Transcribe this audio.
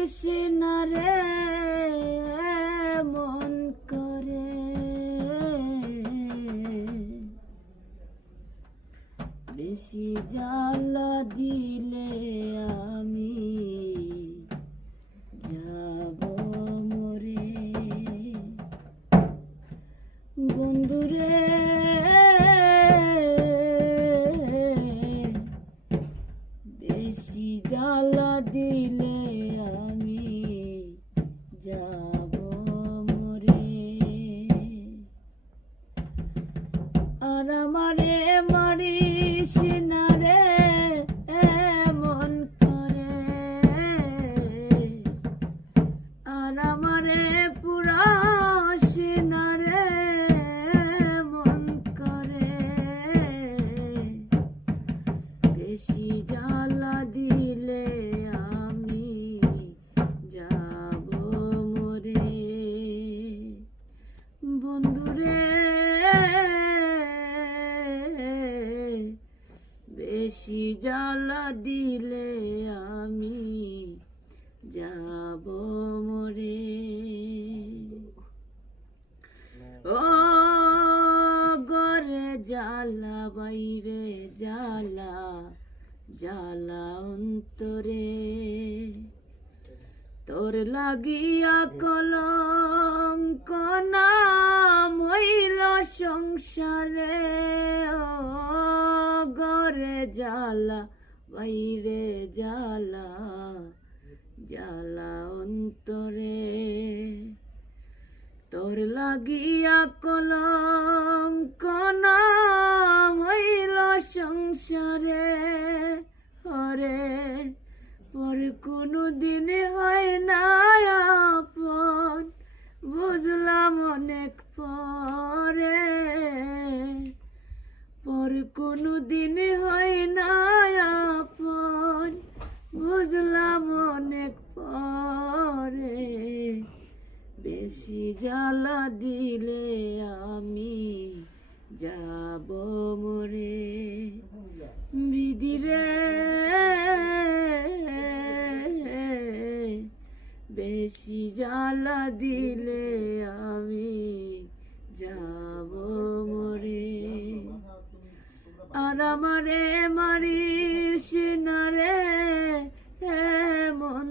মারিস না রে মন করে, বেশি জ্বালা দিলে আমি যাব মরে। বন্ধুরে বেশি জ্বালা দিলে আমি যাব মরে। আর আমারে মারিস না রে এমন করে, আর আমারে পুরাস না রে মন করে, বেশি জ্বালা দিলে আমি যাব মরে। বন্ধুরে বেশি জ্বালা দিলে আমি যাব মরে। ও গরে জ্বালা বাইরে জ্বালা, জ্বালা অন্তরে, তোর লাগিয়া কলঙ্ক নাম হইল সংসারে। ও গরে জ্বালা বাইরে জ্বালা, জ্বালা অন্তরে, তোর লাগিয়া কলঙ্ক নাম হইল সংসারে। হরে পর কোনো দিন হয় না আপন, বুঝলাম অনেক পরে। পর কোনো দিন হয় না আপন, বুঝলাম অনেক পরে। বেশি জ্বালা দিলে আমি যাব মরে। বিধিরে বেশি জ্বালা দিলে আমি যাব মরে। আর আমারে মারিস না রে মন